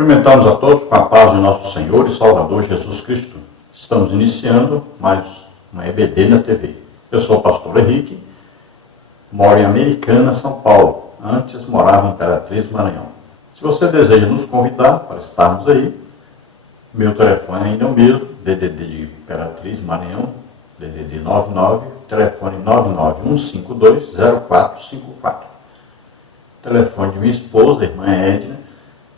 Cumprimentamos a todos com a paz de nosso Senhor e Salvador Jesus Cristo. Estamos iniciando mais uma EBD na TV. Eu sou o pastor Henrique, moro em Americana, São Paulo. Antes morava em Imperatriz, Maranhão. Se você deseja nos convidar para estarmos aí, meu telefone ainda é o mesmo, DDD de Imperatriz, Maranhão, DDD 99, telefone 991520454. Telefone de minha esposa, irmã Edna,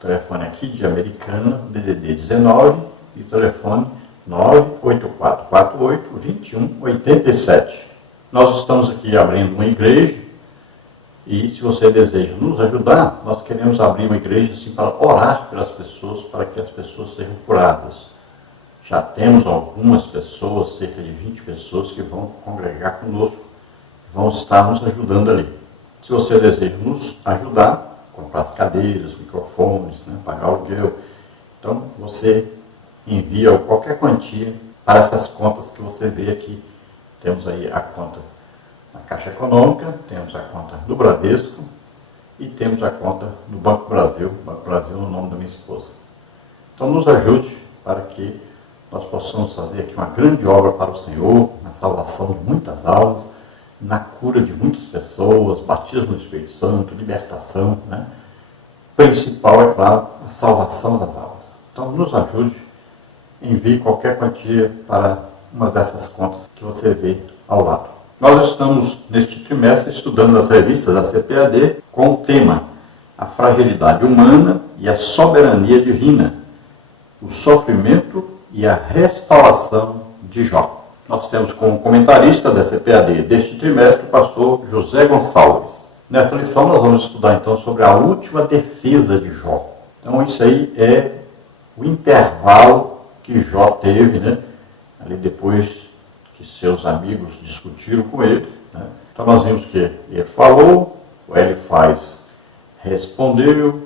telefone aqui de Americana, DDD 19 e telefone 98448-2187. Nós estamos aqui abrindo uma igreja e se você deseja nos ajudar, nós queremos abrir uma igreja assim, para orar pelas pessoas, para que as pessoas sejam curadas. Já temos algumas pessoas, cerca de 20 pessoas, que vão congregar conosco, vão estar nos ajudando ali. Se você deseja nos ajudar, comprar as cadeiras, microfones, pagar aluguel, então você envia qualquer quantia para essas contas que você vê aqui. Temos aí a conta na Caixa Econômica, temos a conta do Bradesco e temos a conta do Banco Brasil no nome da minha esposa. Então nos ajude para que nós possamos fazer aqui uma grande obra para o Senhor, na salvação de muitas almas, na cura de muitas pessoas, batismo no Espírito Santo, libertação, Principal, é claro, a salvação das almas. Então nos ajude, envie qualquer quantia para uma dessas contas que você vê ao lado. Nós estamos, neste trimestre, estudando as revistas da CPAD com o tema A Fragilidade Humana e a Soberania Divina, o Sofrimento e a Restauração de Jó. Nós temos como comentarista da CPAD deste trimestre o pastor José Gonçalves. Nesta lição nós vamos estudar então sobre a última defesa de Jó. Então isso aí é o intervalo que Jó teve, ali depois que seus amigos discutiram com ele. Então nós vimos que ele falou, o Elifaz respondeu,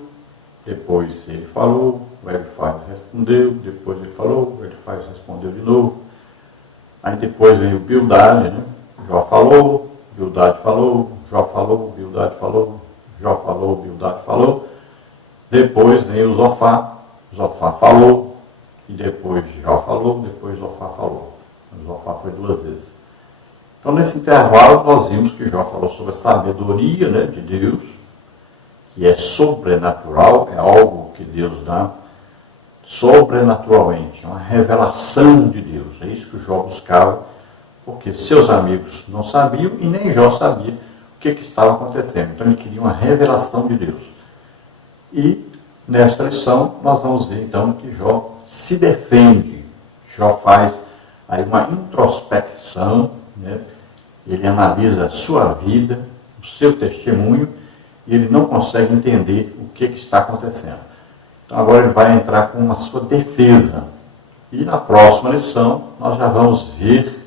depois ele falou, o Elifaz respondeu, depois ele falou, o Elifaz respondeu de novo. Aí depois veio Bildade, Jó falou, Bildade falou, Jó falou, Bildade falou, Jó falou, Bildade falou. Depois veio Zofá falou, e depois Jó falou, depois Zofá falou. Zofá foi 2 vezes. Então nesse intervalo nós vimos que Jó falou sobre a sabedoria de Deus, que é sobrenatural, é algo que Deus dá sobrenaturalmente, uma revelação de Deus. É isso que Jó buscava, porque seus amigos não sabiam e nem Jó sabia o que estava acontecendo. Então ele queria uma revelação de Deus. E nesta lição nós vamos ver então que Jó se defende. Jó faz aí uma introspecção, ele analisa a sua vida, o seu testemunho, e ele não consegue entender o que está acontecendo. Então agora ele vai entrar com a sua defesa. E na próxima lição nós já vamos ver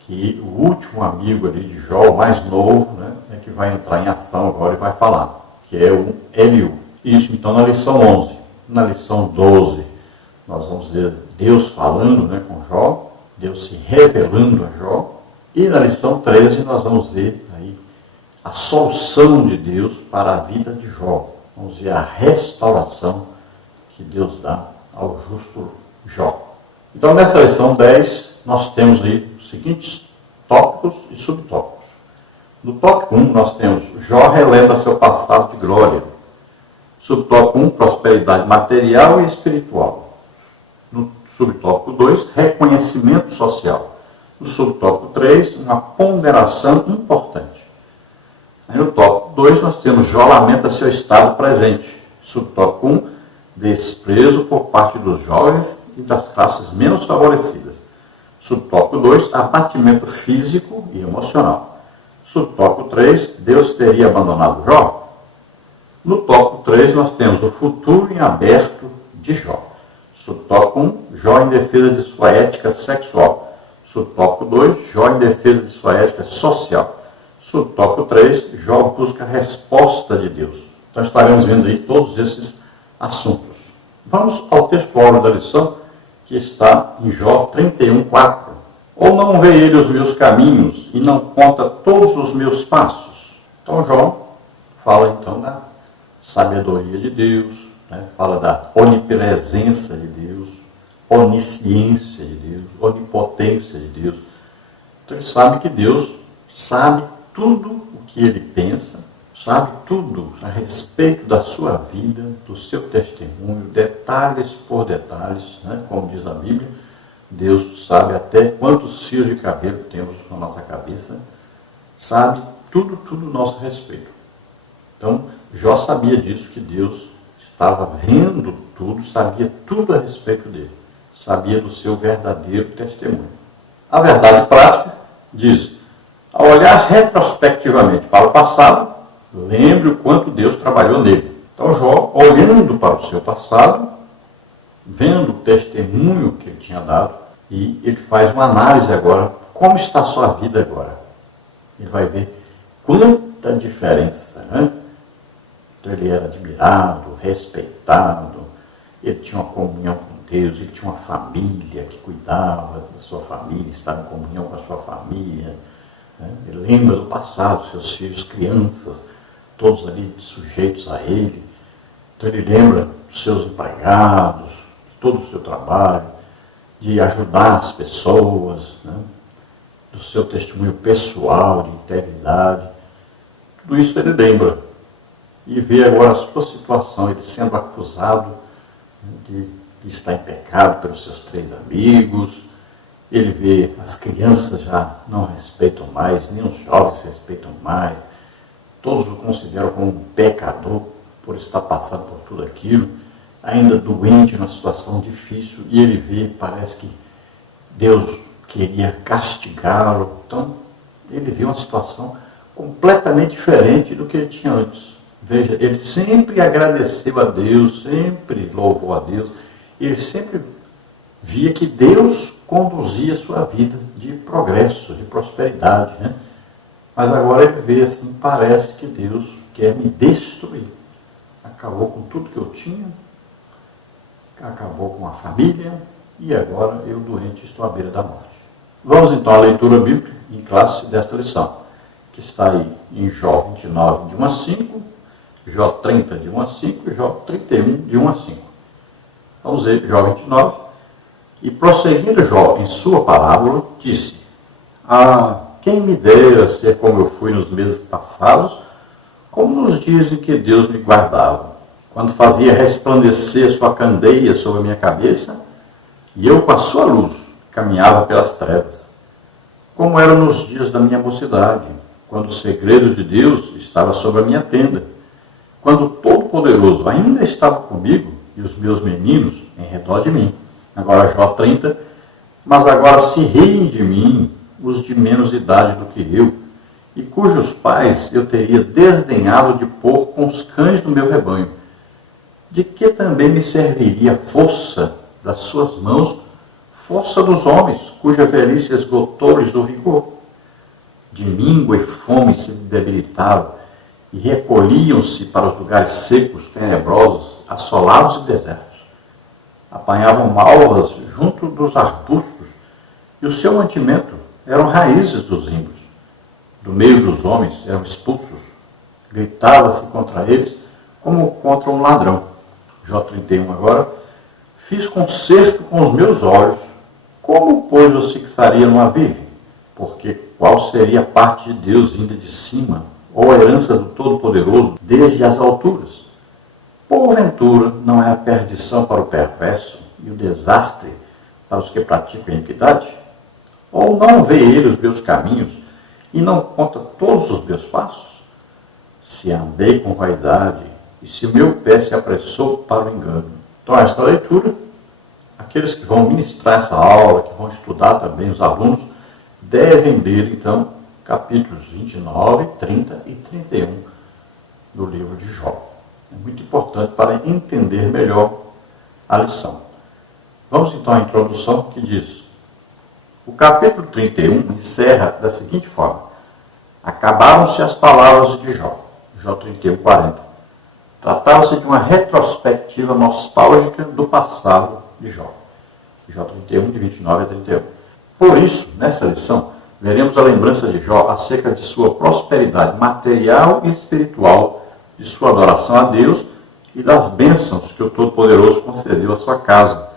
que o último amigo ali de Jó, o mais novo, é que vai entrar em ação agora e vai falar, que é o Eliú. Isso então na lição 11. Na lição 12 nós vamos ver Deus falando com Jó, Deus se revelando a Jó. E na lição 13 nós vamos ver aí a solução de Deus para a vida de Jó. Vamos ver a restauração que Deus dá ao justo Jó. Então, nessa lição 10, nós temos aí os seguintes tópicos e subtópicos. No tópico 1, nós temos Jó relembra seu passado de glória. Subtópico 1, prosperidade material e espiritual. No subtópico 2, reconhecimento social. No subtópico 3, uma ponderação importante. Aí no tópico 2 nós temos Jó lamenta seu estado presente. Subtópico 1, desprezo por parte dos jovens e das classes menos favorecidas. Subtópico 2, abatimento físico e emocional. Subtópico 3, Deus teria abandonado Jó? No tópico 3 nós temos o futuro em aberto de Jó. Subtópico 1, Jó em defesa de sua ética sexual. Subtópico 2, Jó em defesa de sua ética social. Subtópico 3, Jó busca a resposta de Deus. Então estaremos vendo aí todos esses assuntos. Vamos ao textuário da lição, que está em Jó 31:4. Ou não vê ele os meus caminhos e não conta todos os meus passos? Então Jó fala então da sabedoria de Deus, né? Fala da onipresença de Deus, onisciência de Deus, onipotência de Deus. Então ele sabe que Deus sabe tudo o que ele pensa, sabe tudo a respeito da sua vida, do seu testemunho, detalhes por detalhes, né? Como diz a Bíblia, Deus sabe até quantos fios de cabelo temos na nossa cabeça, sabe tudo a nosso respeito. Então, Jó sabia disso, que Deus estava vendo tudo, sabia tudo a respeito dele, sabia do seu verdadeiro testemunho. A verdade prática diz: ao olhar retrospectivamente para o passado, lembre o quanto Deus trabalhou nele. Então Jó, olhando para o seu passado, vendo o testemunho que ele tinha dado, e ele faz uma análise agora, como está a sua vida agora. Ele vai ver quanta diferença, né? Então ele era admirado, respeitado, ele tinha uma comunhão com Deus, ele tinha uma família que cuidava da sua família, estava em comunhão com a sua família, né? Ele lembra do passado, seus filhos, crianças, todos ali sujeitos a ele. Então ele lembra dos seus empregados, de todo o seu trabalho, de ajudar as pessoas, né? Do seu testemunho pessoal, de integridade. Tudo isso ele lembra. E vê agora a sua situação, ele sendo acusado de estar em pecado pelos seus 3 amigos. Ele vê as crianças já não respeitam mais, nem os jovens respeitam mais. Todos o consideram como um pecador por estar passando por tudo aquilo, ainda doente, numa situação difícil, e ele vê, parece que Deus queria castigá-lo. Então, ele vê uma situação completamente diferente do que ele tinha antes. Veja, ele sempre agradeceu a Deus, sempre louvou a Deus, ele sempre via que Deus conduzia a sua vida de progresso, de prosperidade, né? Mas agora ele vê assim, parece que Deus quer me destruir. Acabou com tudo que eu tinha, acabou com a família, e agora eu doente estou à beira da morte. Vamos então à leitura bíblica em classe desta lição, que está aí em Jó 29, de 1 a 5, Jó 30, de 1 a 5, e Jó 31, de 1 a 5. Vamos ver Jó 29. E prosseguindo Jó em sua parábola, disse: quem me dera ser como eu fui nos meses passados, como nos dizem que Deus me guardava, quando fazia resplandecer sua candeia sobre a minha cabeça, e eu com a sua luz caminhava pelas trevas. Como era nos dias da minha mocidade, quando o segredo de Deus estava sobre a minha tenda, quando o Todo-Poderoso ainda estava comigo e os meus meninos em redor de mim. Agora Jó 30, mas agora se riem de mim os de menos idade do que eu, e cujos pais eu teria desdenhado de pôr com os cães do meu rebanho. De que também me serviria força das suas mãos, força dos homens, cuja velhice esgotou-lhes o vigor? De língua e fome se debilitaram, e recolhiam-se para os lugares secos, tenebrosos, assolados e desertos. Apanhavam malvas junto dos arbustos, e o seu mantimento eram raízes dos rimbos. Do meio dos homens eram expulsos. Gritava-se contra eles como contra um ladrão. Jó 31 agora. Fiz concerto com os meus olhos. Como, pois, os fixaria numa virgem? Porque qual seria a parte de Deus vinda de cima, ou a herança do Todo-Poderoso desde as alturas? Porventura, não é a perdição para o perverso e o desastre para os que praticam a iniquidade? Ou não vê ele os meus caminhos e não conta todos os meus passos? Se andei com vaidade e se o meu pé se apressou para o engano. Então, esta leitura, aqueles que vão ministrar essa aula, que vão estudar também, os alunos, devem ler, então, capítulos 29, 30 e 31 do livro de Jó. É muito importante para entender melhor a lição. Vamos então à introdução, que diz: o capítulo 31 encerra da seguinte forma: acabaram-se as palavras de Jó. Jó 31, 40. Tratava-se de uma retrospectiva nostálgica do passado de Jó. Jó 31, de 29 a 31. Por isso, nessa lição, veremos a lembrança de Jó acerca de sua prosperidade material e espiritual, de sua adoração a Deus e das bênçãos que o Todo-Poderoso concedeu à sua casa.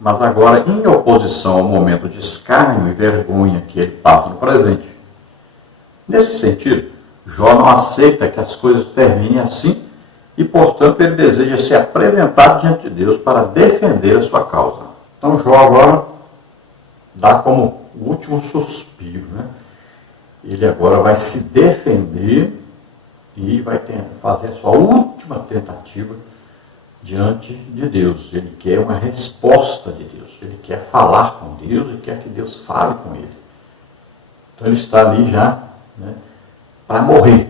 Mas agora, em oposição ao momento de escárnio e vergonha que ele passa no presente. Nesse sentido, Jó não aceita que as coisas terminem assim e, portanto, ele deseja se apresentar diante de Deus para defender a sua causa. Então, Jó agora dá como o último suspiro, né? Ele agora vai se defender e vai fazer a sua última tentativa diante de Deus. Ele quer uma resposta de Deus. Ele quer falar com Deus e quer que Deus fale com ele. Então ele está ali já, né, para morrer.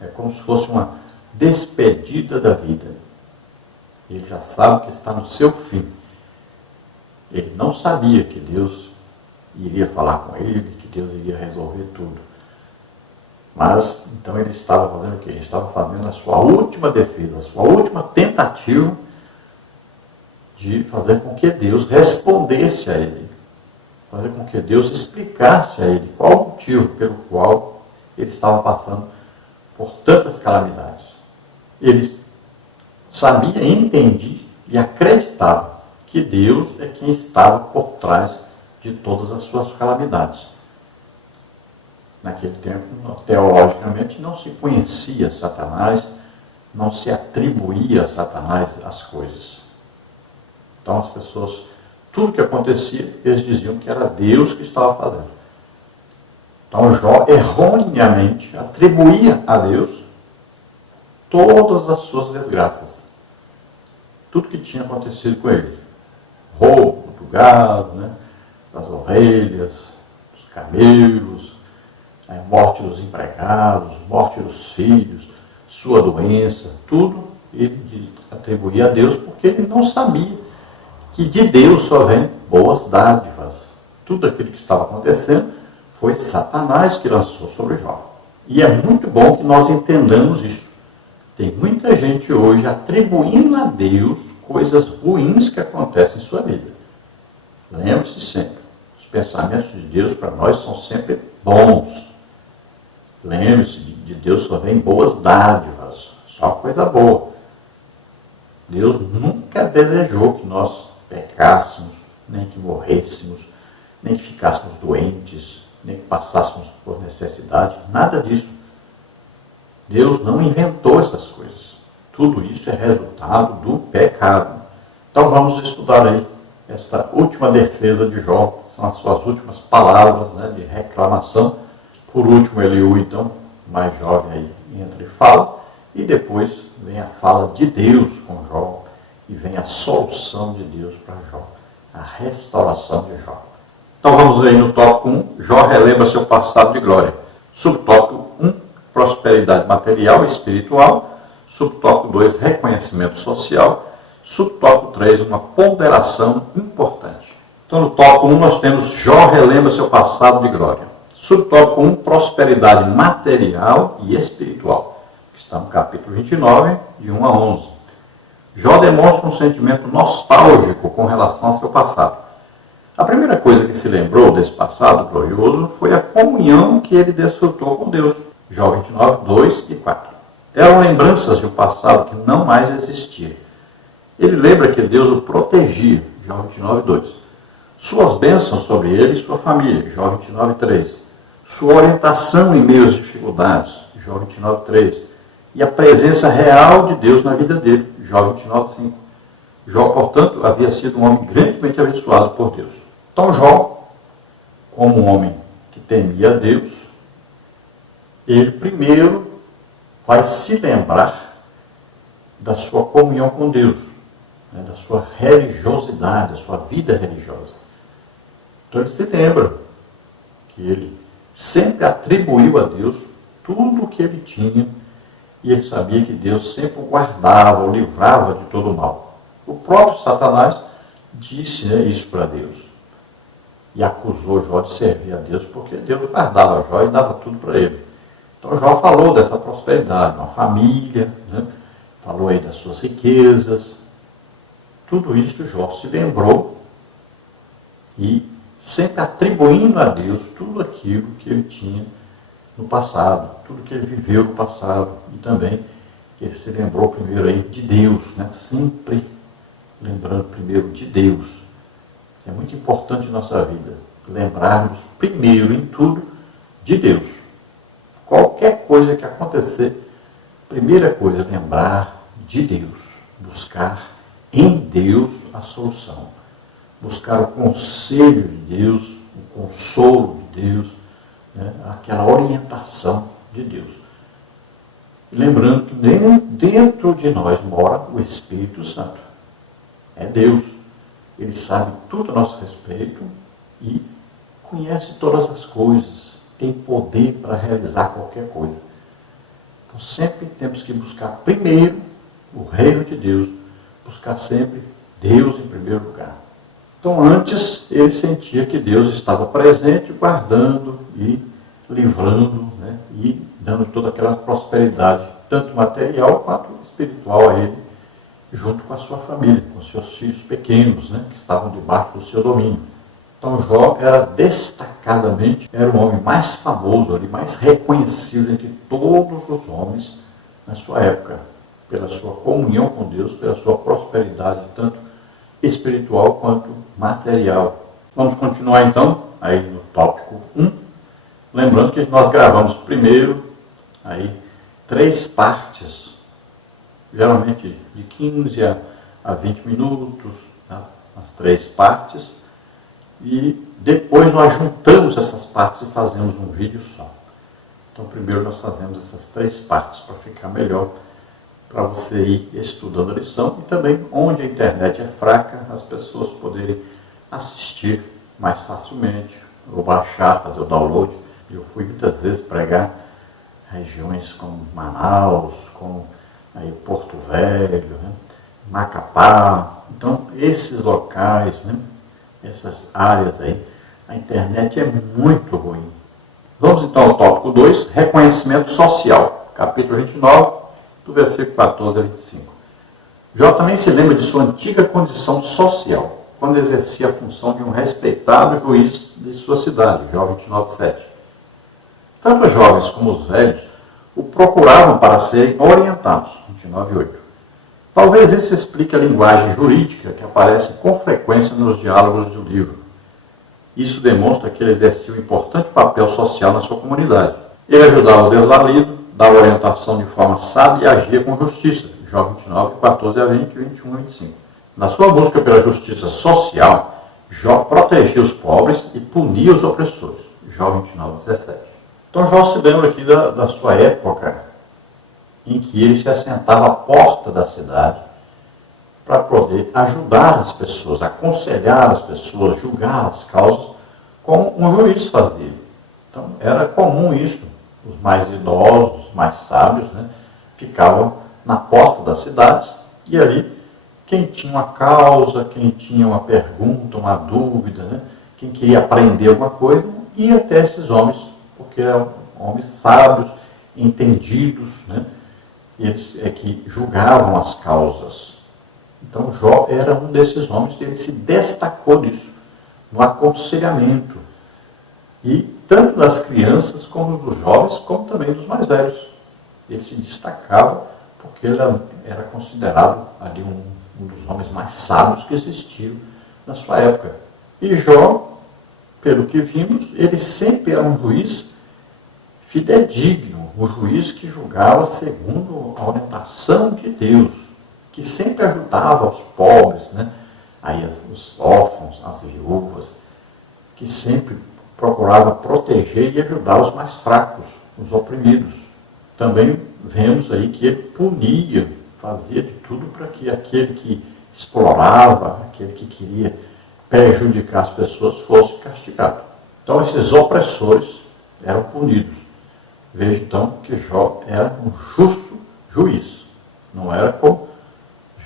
É como se fosse uma despedida da vida. Ele já sabe que está no seu fim. Ele não sabia que Deus iria falar com ele, que Deus iria resolver tudo. Mas, então ele estava fazendo o quê? Ele estava fazendo a sua última defesa, a sua última tentativa de fazer com que Deus respondesse a ele. Fazer com que Deus explicasse a ele qual o motivo pelo qual ele estava passando por tantas calamidades. Ele sabia, entendia e acreditava que Deus é quem estava por trás de todas as suas calamidades. Naquele tempo, teologicamente, não se conhecia Satanás, não se atribuía a Satanás as coisas. Então as pessoas, tudo que acontecia, eles diziam que era Deus que estava fazendo. Então Jó erroneamente atribuía a Deus todas as suas desgraças. Tudo que tinha acontecido com ele. Roubo do gado, né, das ovelhas, dos camelos, a morte dos empregados, morte dos filhos, sua doença, tudo ele atribuía a Deus porque ele não sabia que de Deus só vem boas dádivas. Tudo aquilo que estava acontecendo foi Satanás que lançou sobre Jó. E é muito bom que nós entendamos isso. Tem muita gente hoje atribuindo a Deus coisas ruins que acontecem em sua vida. Lembre-se sempre, os pensamentos de Deus para nós são sempre bons. Lembre-se, de Deus só vem boas dádivas, só coisa boa. Deus nunca desejou que nós pecássemos, nem que morrêssemos, nem que ficássemos doentes, nem que passássemos por necessidade, nada disso. Deus não inventou essas coisas. Tudo isso é resultado do pecado. Então vamos estudar aí esta última defesa de Jó, são as suas últimas palavras, né, de reclamação. Por último, Eliú, então, mais jovem aí, entra e fala, e depois vem a fala de Deus com Jó, e vem a solução de Deus para Jó, a restauração de Jó. Então vamos aí no tópico 1, Jó relembra seu passado de glória. Subtópico 1, prosperidade material e espiritual. Subtópico 2, reconhecimento social. Subtópico 3, uma ponderação importante. Então no tópico 1 nós temos Jó relembra seu passado de glória. Subtópico 1, prosperidade material e espiritual, que está no capítulo 29, de 1 a 11. Jó demonstra um sentimento nostálgico com relação ao seu passado. A primeira coisa que se lembrou desse passado glorioso foi a comunhão que ele desfrutou com Deus. Jó 29, 2 e 4. Eram lembranças de um passado que não mais existia. Ele lembra que Deus o protegia. Jó 29, 2. Suas bênçãos sobre ele e sua família. Jó 29, 3. Sua orientação em meio às dificuldades, Jó 29, 3. E a presença real de Deus na vida dele, Jó 29, 5. Jó, portanto, havia sido um homem grandemente abençoado por Deus. Então Jó, como um homem que temia a Deus, ele primeiro vai se lembrar da sua comunhão com Deus, né, da sua religiosidade, da sua vida religiosa. Então ele se lembra que ele sempre atribuiu a Deus tudo o que ele tinha e ele sabia que Deus sempre o guardava, o livrava de todo o mal. O próprio Satanás disse, né, isso para Deus e acusou Jó de servir a Deus porque Deus guardava Jó e dava tudo para ele. Então Jó falou dessa prosperidade, uma família, né, falou aí das suas riquezas, tudo isso Jó se lembrou e sempre atribuindo a Deus tudo aquilo que ele tinha no passado, tudo que ele viveu no passado, e também que ele se lembrou primeiro aí de Deus, né? Sempre lembrando primeiro de Deus. É muito importante em nossa vida lembrarmos primeiro em tudo de Deus. Qualquer coisa que acontecer, primeira coisa, lembrar de Deus. Buscar em Deus a solução. Buscar o conselho de Deus, o consolo de Deus, né? Aquela orientação de Deus. E lembrando que dentro de nós mora o Espírito Santo. É Deus. Ele sabe tudo a nosso respeito e conhece todas as coisas. Tem poder para realizar qualquer coisa. Então sempre temos que buscar primeiro o reino de Deus. Buscar sempre Deus em primeiro lugar. Então antes ele sentia que Deus estava presente, guardando e livrando, né? E dando toda aquela prosperidade, tanto material quanto espiritual a ele, junto com a sua família, com seus filhos pequenos, né? Que estavam debaixo do seu domínio. Então Jó era destacadamente, era o homem mais famoso, mais reconhecido entre todos os homens na sua época, pela sua comunhão com Deus, pela sua prosperidade, tanto espiritual quanto material. Vamos continuar então, aí no tópico 1, lembrando que nós gravamos primeiro, aí, 3 partes, geralmente de 15 a 20 minutos, tá? As 3 partes, e depois nós juntamos essas partes e fazemos um vídeo só. Então primeiro nós fazemos essas 3 partes para ficar melhor, para você ir estudando a lição e também onde a internet é fraca, as pessoas poderem assistir mais facilmente, ou baixar, fazer o download. Eu fui muitas vezes pregar regiões como Manaus, como aí Porto Velho, né? Macapá. Então esses locais, né? Essas áreas aí, a internet é muito ruim. Vamos então ao tópico 2, reconhecimento social, capítulo 29, do versículo 14 a 25. Jó também se lembra de sua antiga condição social, quando exercia a função de um respeitado juiz de sua cidade, Jó 29, 7. Tanto os jovens como os velhos o procuravam para serem orientados, 29, 8. Talvez isso explique a linguagem jurídica que aparece com frequência nos diálogos do livro. Isso demonstra que ele exercia um importante papel social na sua comunidade. Ele ajudava o desvalido, dava orientação de forma sábia e agia com justiça. Jó 29, 14 a 20, 21 a 25. Na sua busca pela justiça social, Jó protegia os pobres e punia os opressores. Jó 29, 17. Então Jó se lembra aqui da sua época, em que ele se assentava à porta da cidade para poder ajudar as pessoas, aconselhar as pessoas, julgar as causas, como um juiz fazia. Então era comum isso. Os mais idosos, os mais sábios, né, ficavam na porta das cidades e ali quem tinha uma causa, quem tinha uma pergunta, uma dúvida, né, quem queria aprender alguma coisa, ia até esses homens, porque eram homens sábios, entendidos, né, eles é que julgavam as causas. Então Jó era um desses homens e ele se destacou nisso, no aconselhamento. E tanto das crianças como dos jovens, como também dos mais velhos. Ele se destacava porque ele era considerado ali um dos homens mais sábios que existiam na sua época. E Jó, pelo que vimos, ele sempre era um juiz fidedigno, um juiz que julgava segundo a orientação de Deus, que sempre ajudava os pobres, né? Aí os órfãos, as viúvas, que sempre procurava proteger e ajudar os mais fracos, os oprimidos. Também vemos aí que ele punia, fazia de tudo para que aquele que explorava, aquele que queria prejudicar as pessoas fosse castigado. Então esses opressores eram punidos. Veja então que Jó era um justo juiz, não era como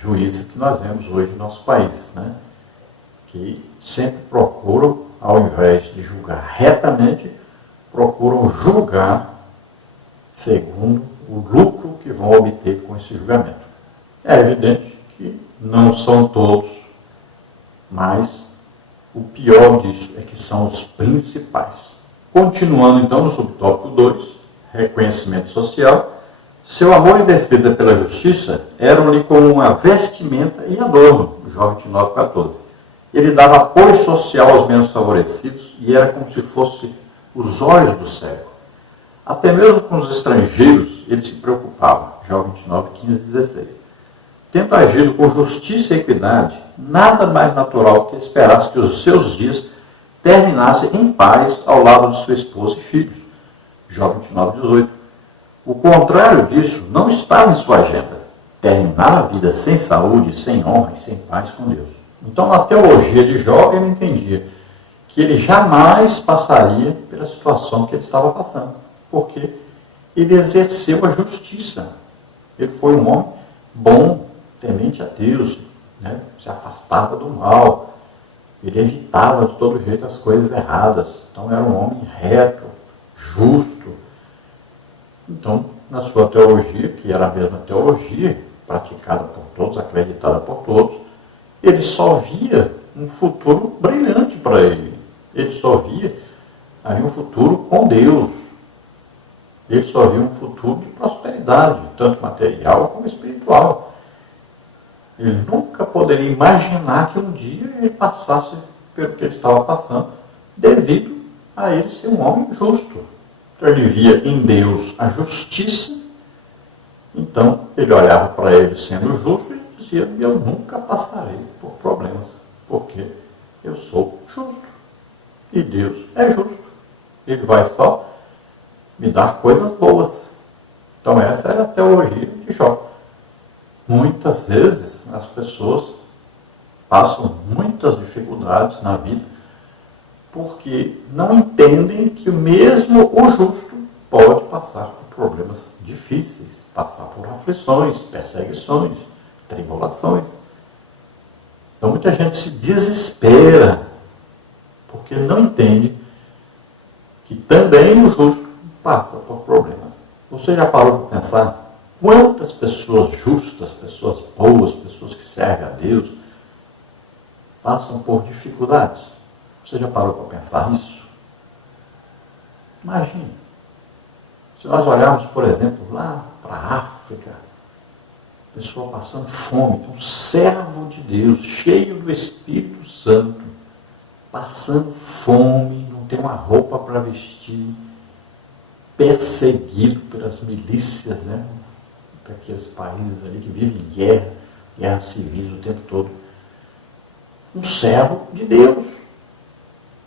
juízes que nós vemos hoje no nosso país, né? Que sempre procuram, ao invés de julgar retamente, procuram julgar segundo o lucro que vão obter com esse julgamento. É evidente que não são todos, mas o pior disso é que são os principais. Continuando então no subtópico 2, reconhecimento social, Seu amor e defesa pela justiça eram-lhe como uma vestimenta e adorno, Jó 29,14. Ele dava apoio social aos menos favorecidos e era como se fosse os olhos do cego. Até mesmo com os estrangeiros ele se preocupava, Jó 29, 15 e 16. Tendo agido com justiça e equidade, nada mais natural que esperasse que os seus dias terminassem em paz ao lado de sua esposa e filhos, Jó 29, 18. O contrário disso não estava em sua agenda. Terminar a vida sem saúde, sem honra e sem paz com Deus. Então, na teologia de Jó, ele entendia que ele jamais passaria pela situação que ele estava passando, porque ele exerceu a justiça. Ele foi um homem bom, temente a Deus, né? Se afastava do mal, ele evitava de todo jeito as coisas erradas. Então, era um homem reto, justo. Então, na sua teologia, que era a mesma teologia, praticada por todos, acreditada por todos, ele só via um futuro brilhante para ele. Ele só via aí um futuro com Deus. Ele só via um futuro de prosperidade, tanto material como espiritual. Ele nunca poderia imaginar que um dia ele passasse pelo que ele estava passando, devido a ele ser um homem justo. Então, ele via em Deus a justiça, então ele olhava para ele sendo justo e dizia: eu nunca passarei por problemas, porque eu sou justo. E Deus é justo. Ele vai só me dar coisas boas. Então essa era a teologia de Jó. Muitas vezes as pessoas passam muitas dificuldades na vida porque não entendem que mesmo o justo pode passar por problemas difíceis, passar por aflições, perseguições, tribulações. Então muita gente se desespera porque não entende que também o justo passa por problemas. Você já parou para pensar quantas pessoas justas, pessoas boas, pessoas que servem a Deus, passam por dificuldades? Você já parou para pensar nisso? Imagine. Se nós olharmos, por exemplo, lá para a África, pessoa passando fome, um servo de Deus, cheio do Espírito Santo, passando fome, não tem uma roupa para vestir, perseguido pelas milícias, né? Daqueles países ali que vivem em guerra, guerra civis o tempo todo. Um servo de Deus.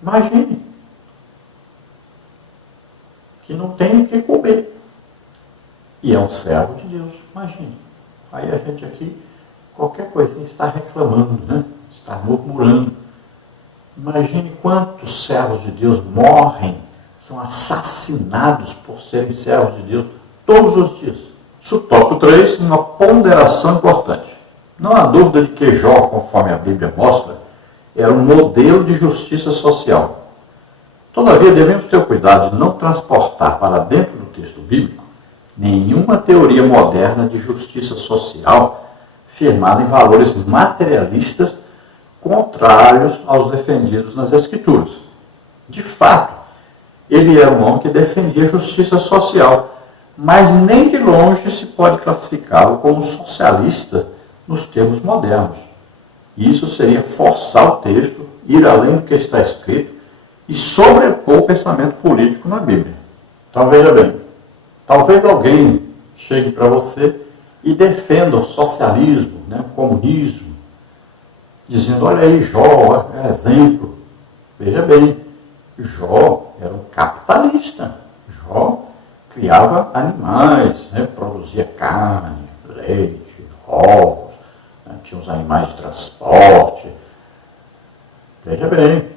Imagine. Que não tem o que comer. E é um servo de Deus. Imagine. Aí a gente aqui, qualquer coisinha está reclamando, né? Está murmurando. Imagine quantos servos de Deus morrem, são assassinados por serem servos de Deus todos os dias. Isso, tópico 3, uma ponderação importante. Não há dúvida de que Jó, conforme a Bíblia mostra, era um modelo de justiça social. Todavia, devemos ter o cuidado de não transportar para dentro do texto bíblico nenhuma teoria moderna de justiça social firmada em valores materialistas contrários aos defendidos nas Escrituras. De fato, ele era um homem que defendia a justiça social, mas nem de longe se pode classificá-lo como socialista nos termos modernos. Isso seria forçar o texto, ir além do que está escrito e sobrepor o pensamento político na Bíblia. Então veja bem, talvez alguém chegue para você e defenda o socialismo, né, o comunismo, dizendo: olha aí, Jó, é exemplo. Veja bem, Jó era um capitalista. Jó criava animais, né, produzia carne, leite, ovos, né, tinha os animais de transporte. Veja bem,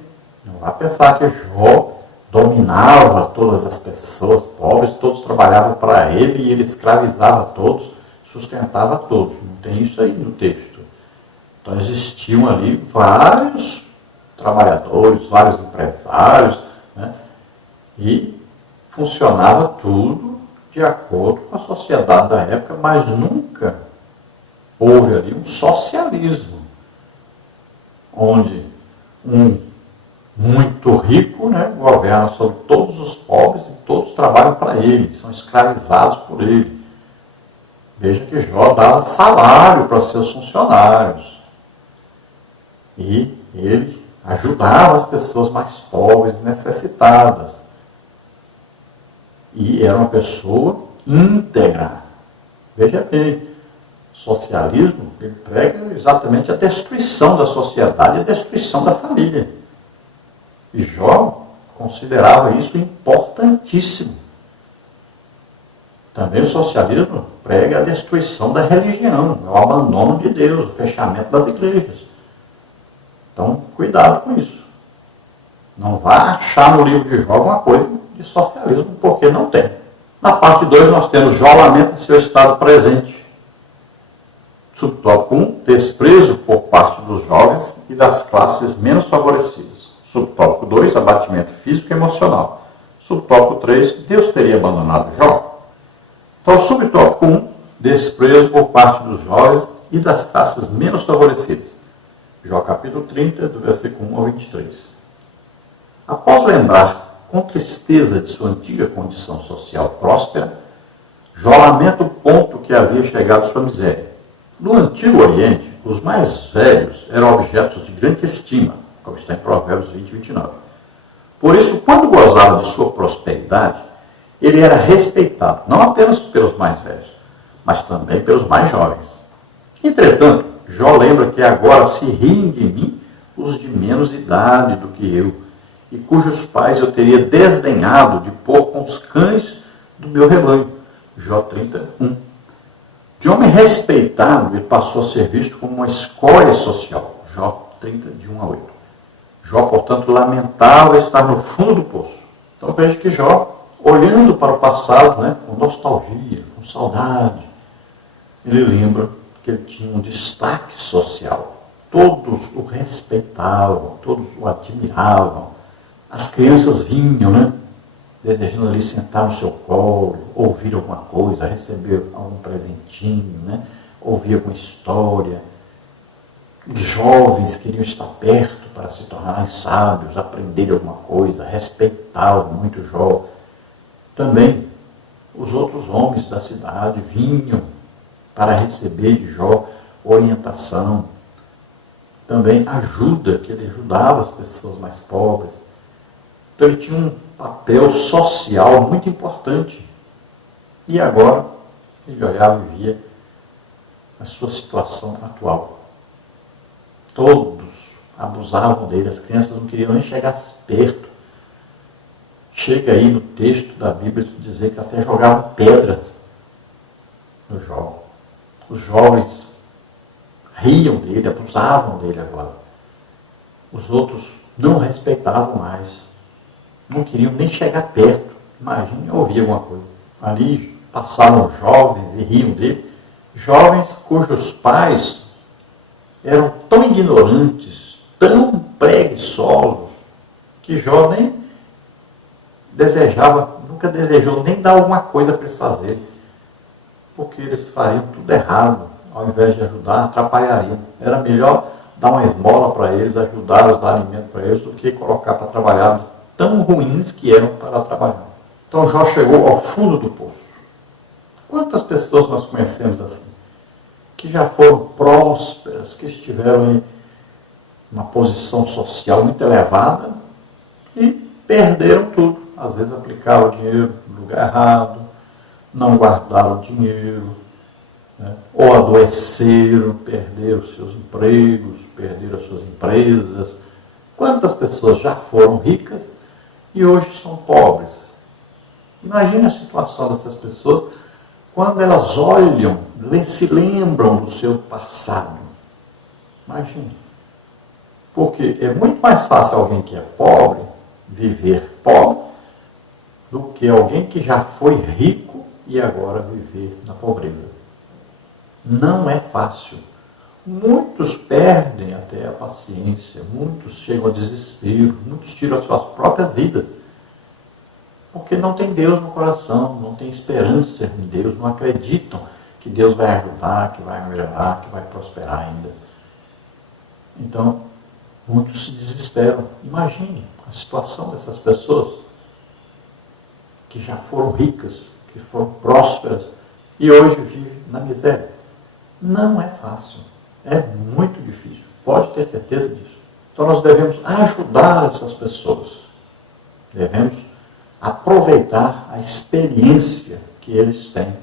não vá pensar que Jó dominava todas as pessoas pobres, todos trabalhavam para ele e ele escravizava todos, sustentava todos. Não tem isso aí no texto. Então existiam ali vários trabalhadores, vários empresários, né? E funcionava tudo de acordo com a sociedade da época, mas nunca houve ali um socialismo, onde um muito rico, né, governa sobre todos os pobres e todos trabalham para ele, são escravizados por ele. Veja que Jó dava salário para seus funcionários. E ele ajudava as pessoas mais pobres, necessitadas. E era uma pessoa íntegra. Veja bem, socialismo, ele prega exatamente a destruição da sociedade e a destruição da família. E Jó considerava isso importantíssimo. Também o socialismo prega a destruição da religião, o abandono de Deus, o fechamento das igrejas. Então, cuidado com isso. Não vá achar no livro de Jó alguma coisa de socialismo, porque não tem. Na parte 2 nós temos Jó lamenta seu estado presente. Subtópico 1, desprezo por parte dos jovens e das classes menos favorecidas. Subtópico 2, abatimento físico e emocional. Subtópico 3, Deus teria abandonado Jó. Então, subtópico 1, desprezo por parte dos jovens e das classes menos favorecidas. Jó capítulo 30, do versículo 1 ao 23. Após lembrar com tristeza de sua antiga condição social próspera, Jó lamenta o ponto que havia chegado sua miséria. No Antigo Oriente, os mais velhos eram objetos de grande estima, como está em Provérbios 20 e 29. Por isso, quando gozava de sua prosperidade, ele era respeitado, não apenas pelos mais velhos, mas também pelos mais jovens. Entretanto, Jó lembra que agora se riem de mim os de menos idade do que eu, e cujos pais eu teria desdenhado de pôr com os cães do meu rebanho. Jó 31. De homem respeitado, ele passou a ser visto como uma escória social. Jó 30, de 1 a 8. Jó, portanto, lamentava estar no fundo do poço. Então veja que Jó, olhando para o passado, com nostalgia, com saudade, ele lembra que ele tinha um destaque social. Todos o respeitavam, todos o admiravam. As crianças vinham, desejando ali sentar no seu colo, ouvir alguma coisa, receber algum presentinho, ouvir alguma história. Os jovens queriam estar perto para se tornarem sábios, aprenderem alguma coisa, respeitavam muito Jó. Também os outros homens da cidade vinham para receber de Jó orientação, também ajuda, que ele ajudava as pessoas mais pobres. Então ele tinha um papel social muito importante. E agora ele olhava e via a sua situação atual. Todos abusavam dele, as crianças não queriam nem chegar perto. Chega aí no texto da Bíblia dizer que até jogavam pedra no Jó. Os jovens riam dele, abusavam dele agora. Os outros não respeitavam mais. Não queriam nem chegar perto. Imagine ouvir alguma coisa. Ali passavam jovens e riam dele. Jovens cujos pais eram tão ignorantes, tão preguiçosos, que Jó nem desejava, nunca desejou nem dar alguma coisa para eles fazerem. Porque eles fariam tudo errado. Ao invés de ajudar, atrapalhariam. Era melhor dar uma esmola para eles, ajudá-los, dar alimento para eles, do que colocar para trabalhar, tão ruins que eram para trabalhar. Então Jó chegou ao fundo do poço. Quantas pessoas nós conhecemos assim? Que já foram prósperas, que estiveram em uma posição social muito elevada e perderam tudo. Às vezes aplicaram o dinheiro no lugar errado, não guardaram o dinheiro, ou adoeceram, perderam seus empregos, perderam suas empresas. Quantas pessoas já foram ricas e hoje são pobres? Imagine a situação dessas pessoas quando elas olham, se lembram do seu passado. Imagine. Porque é muito mais fácil alguém que é pobre viver pobre do que alguém que já foi rico e agora viver na pobreza. Não é fácil. Muitos perdem até a paciência, muitos chegam ao desespero, muitos tiram as suas próprias vidas. Porque não tem Deus no coração, não tem esperança em Deus, não acreditam que Deus vai ajudar, que vai melhorar, que vai prosperar ainda. Então, muitos se desesperam. Imagine a situação dessas pessoas que já foram ricas, que foram prósperas e hoje vive na miséria. Não é fácil, é muito difícil, pode ter certeza disso. Então nós devemos ajudar essas pessoas, devemos aproveitar a experiência que eles têm,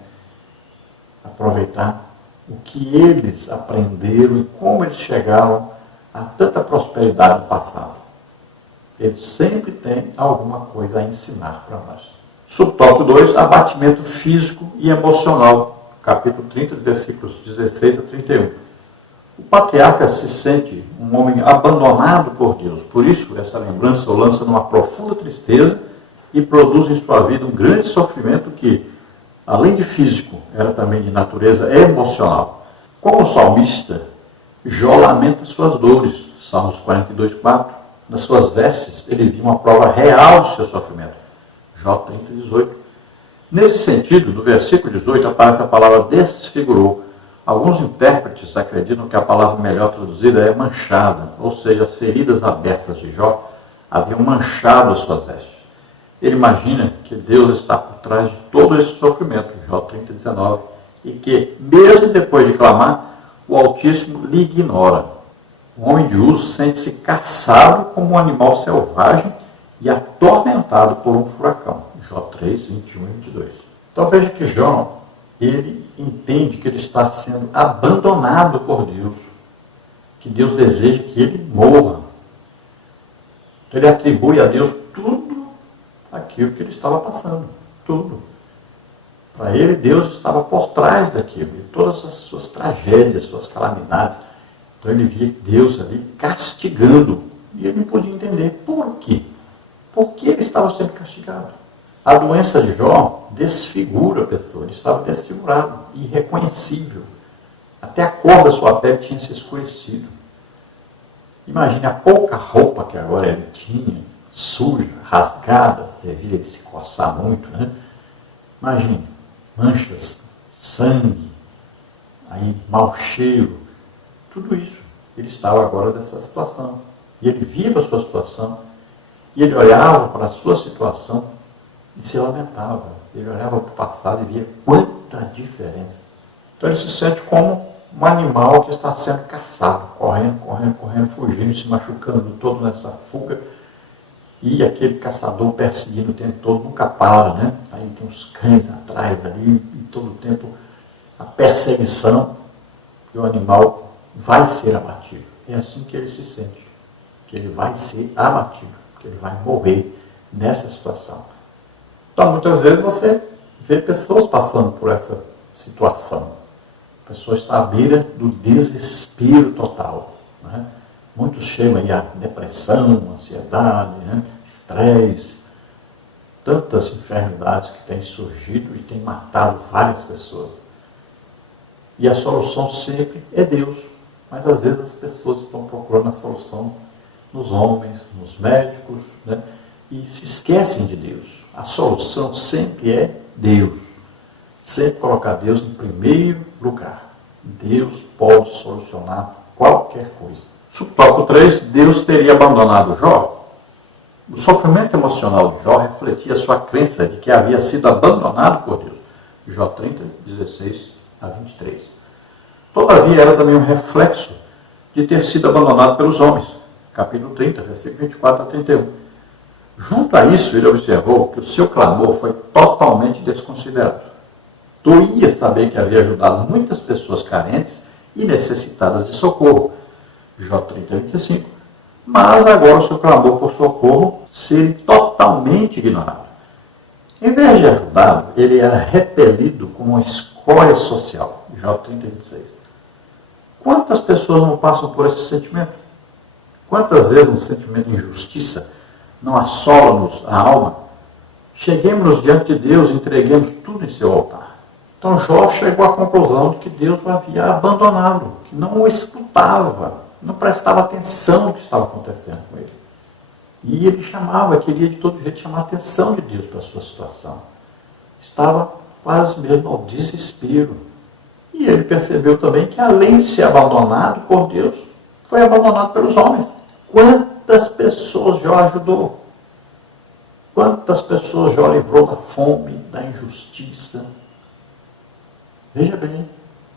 aproveitar o que eles aprenderam e como eles chegaram a tanta prosperidade no passado. Eles sempre têm alguma coisa a ensinar para nós. Subtópico 2, abatimento físico e emocional. Capítulo 30, versículos 16 a 31. O patriarca se sente um homem abandonado por Deus. Por isso, essa lembrança o lança numa profunda tristeza e produz em sua vida um grande sofrimento que, além de físico, era também de natureza emocional. Como salmista, Jó lamenta suas dores. Salmos 42, 4. Nas suas vestes, ele viu uma prova real do seu sofrimento. Jó 30, 18. Nesse sentido, no versículo 18, aparece a palavra desfigurou. Alguns intérpretes acreditam que a palavra melhor traduzida é manchada, ou seja, as feridas abertas de Jó haviam manchado as suas vestes. Ele imagina que Deus está por trás de todo esse sofrimento, Jó 30, 19, e que, mesmo depois de clamar, o Altíssimo lhe ignora. O homem de Uz sente-se caçado como um animal selvagem e atormentado por um furacão. Jó 3, 21 e 22. Então veja que Jó, ele entende que ele está sendo abandonado por Deus, que Deus deseja que ele morra. Então ele atribui a Deus tudo aquilo que ele estava passando, tudo. Para ele, Deus estava por trás daquilo, de todas as suas tragédias, suas calamidades. Então ele via Deus ali castigando, e ele não podia entender por quê. Por que ele estava sendo castigado? A doença de Jó desfigura a pessoa, ele estava desfigurado, irreconhecível. Até a cor da sua pele tinha se escurecido. Imagine a pouca roupa que agora ele tinha, suja, rasgada, devia ele se coçar muito, né? Imagine, manchas, sangue, aí mau cheiro, tudo isso. Ele estava agora nessa situação. E ele via a sua situação, e ele olhava para a sua situação e se lamentava. Ele olhava para o passado e via quanta diferença. Então ele se sente como um animal que está sendo caçado, correndo, fugindo, se machucando, todo nessa fuga. E aquele caçador perseguindo o tempo todo, nunca para, né? Aí tem os cães atrás ali, e todo o tempo a perseguição, e o animal vai ser abatido. É assim que ele se sente, que ele vai ser abatido, que ele vai morrer nessa situação. Então, muitas vezes você vê pessoas passando por essa situação. A pessoa está à beira do desespero total, né? Muitos chegam aí a depressão, ansiedade, né? Estresse, tantas enfermidades que têm surgido e têm matado várias pessoas. E a solução sempre é Deus. Mas às vezes as pessoas estão procurando a solução nos homens, nos médicos, né? E se esquecem de Deus. A solução sempre é Deus. Sempre colocar Deus em primeiro lugar. Deus pode solucionar qualquer coisa. Subtópico 3, Deus teria abandonado Jó? O sofrimento emocional de Jó refletia sua crença de que havia sido abandonado por Deus. Jó 30, 16 a 23. Todavia, era também um reflexo de ter sido abandonado pelos homens. Capítulo 30, versículo 24 a 31. Junto a isso, ele observou que o seu clamor foi totalmente desconsiderado. Doía saber que havia ajudado muitas pessoas carentes e necessitadas de socorro. Jó 30, 25. Mas agora o seu clamor por socorro seria totalmente ignorado. Em vez de ajudá-lo, ele era repelido como uma escória social. Jó 30, 26. Quantas pessoas não passam por esse sentimento? Quantas vezes um sentimento de injustiça não assola-nos a alma? Cheguemos diante de Deus e entreguemos tudo em seu altar. Então Jó chegou à conclusão de que Deus o havia abandonado, que não o escutava, não prestava atenção no que estava acontecendo com ele. E ele queria de todo jeito chamar a atenção de Deus para a sua situação. Estava quase mesmo ao desespero. E ele percebeu também que, além de ser abandonado por Deus, foi abandonado pelos homens. Quantas pessoas Jó ajudou? Quantas pessoas Jó livrou da fome, da injustiça? Veja bem,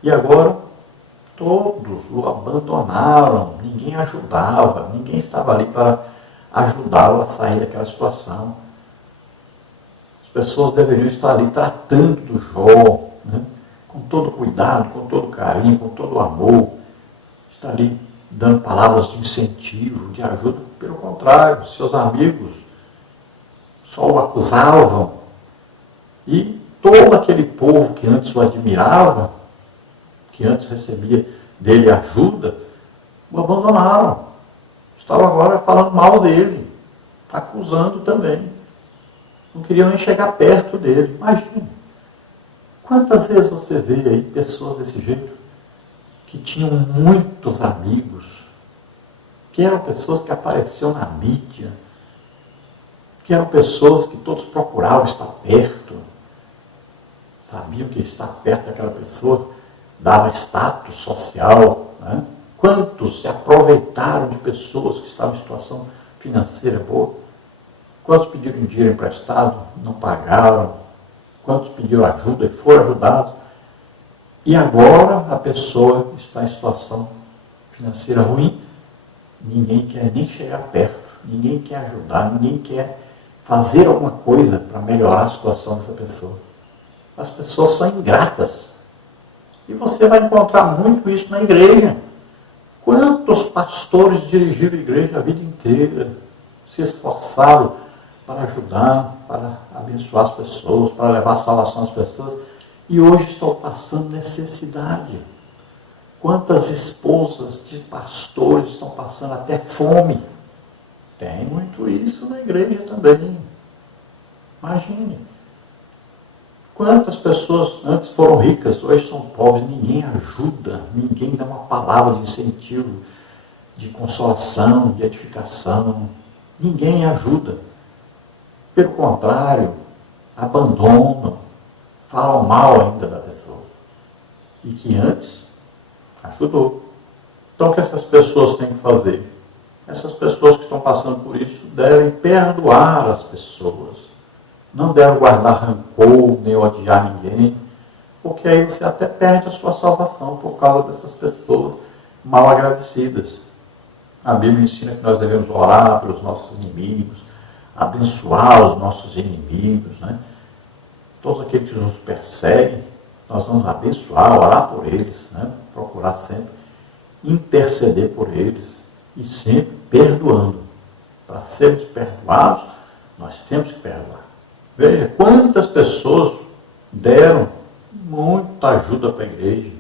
e agora todos o abandonaram, ninguém ajudava, ninguém estava ali para ajudá-lo a sair daquela situação. As pessoas deveriam estar ali tratando Jó, né? Com todo cuidado, com todo carinho, com todo amor, estar ali dando palavras de incentivo, de ajuda. Pelo contrário, seus amigos só o acusavam, e todo aquele povo que antes o admirava, que antes recebia dele ajuda, o abandonaram. Estavam agora falando mal dele, acusando também. Não queriam nem chegar perto dele. Imagina, quantas vezes você vê aí pessoas desse jeito, que tinham muitos amigos, que eram pessoas que apareciam na mídia, que eram pessoas que todos procuravam estar perto, sabiam que estar perto daquela pessoa dava status social, né? Quantos se aproveitaram de pessoas que estavam em situação financeira boa? Quantos pediram dinheiro emprestado, não pagaram? Quantos pediram ajuda e foram ajudados? E agora a pessoa está em situação financeira ruim, ninguém quer nem chegar perto, ninguém quer ajudar, ninguém quer fazer alguma coisa para melhorar a situação dessa pessoa. As pessoas são ingratas. E você vai encontrar muito isso na igreja. Quantos pastores dirigiram a igreja a vida inteira, se esforçaram para ajudar, para abençoar as pessoas, para levar a salvação às pessoas, e hoje estão passando necessidade. Quantas esposas de pastores estão passando até fome? Tem muito isso na igreja também. Imagine. Quantas pessoas antes foram ricas, hoje são pobres, ninguém ajuda, ninguém dá uma palavra de incentivo, de consolação, de edificação. Ninguém ajuda. Pelo contrário, abandonam, falam mal ainda da pessoa. E que antes ajudou. Então o que essas pessoas têm que fazer? Essas pessoas que estão passando por isso devem perdoar as pessoas. Não devem guardar rancor, nem odiar ninguém, porque aí você até perde a sua salvação por causa dessas pessoas mal agradecidas. A Bíblia ensina que nós devemos orar pelos nossos inimigos, abençoar os nossos inimigos, né? Todos aqueles que nos perseguem, nós vamos abençoar, orar por eles, né? Procurar sempre interceder por eles e sempre perdoando. Para sermos perdoados, nós temos que perdoar. Veja quantas pessoas deram muita ajuda para a igreja,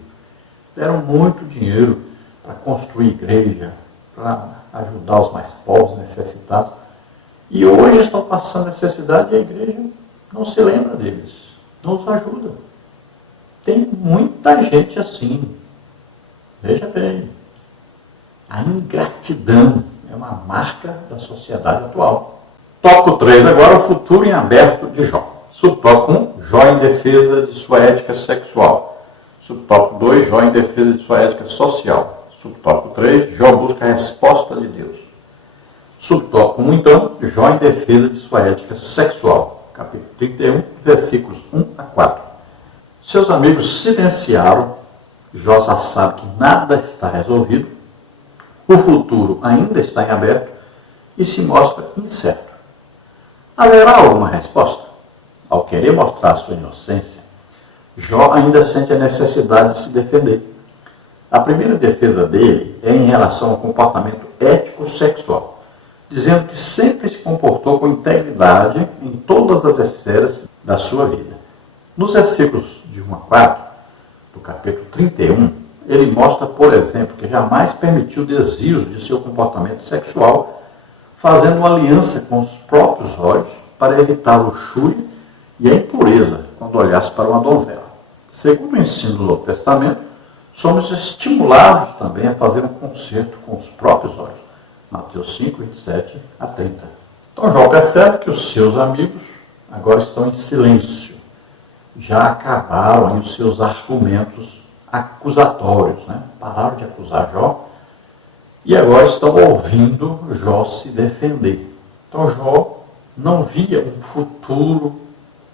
deram muito dinheiro para construir igreja, para ajudar os mais pobres, necessitados, e hoje estão passando necessidade e a igreja não se lembra deles, não os ajuda. Tem muita gente assim. Veja bem, a ingratidão é uma marca da sociedade atual. Tópico 3 agora, o futuro em aberto de Jó. Subtópico 1, Jó em defesa de sua ética sexual. Subtópico 2, Jó em defesa de sua ética social. Subtópico 3, Jó busca a resposta de Deus. Subtópico 1, então, Jó em defesa de sua ética sexual. Capítulo 31, versículos 1 a 4. Seus amigos silenciaram, Jó já sabe que nada está resolvido, o futuro ainda está em aberto e se mostra incerto. Haverá alguma resposta? Ao querer mostrar sua inocência, Jó ainda sente a necessidade de se defender. A primeira defesa dele é em relação ao comportamento ético-sexual, dizendo que sempre se comportou com integridade em todas as esferas da sua vida. Nos versículos de 1 a 4, do capítulo 31, ele mostra, por exemplo, que jamais permitiu desvios de seu comportamento sexual, fazendo uma aliança com os próprios olhos para evitar a luxúria e a impureza quando olhasse para uma donzela. Segundo o ensino do Novo Testamento, somos estimulados também a fazer um concerto com os próprios olhos. Mateus 5, 27 a 30. Então Jó percebe que os seus amigos agora estão em silêncio. Já acabaram aí os seus argumentos acusatórios, né? Pararam de acusar Jó e agora estão ouvindo Jó se defender. Então Jó não via um futuro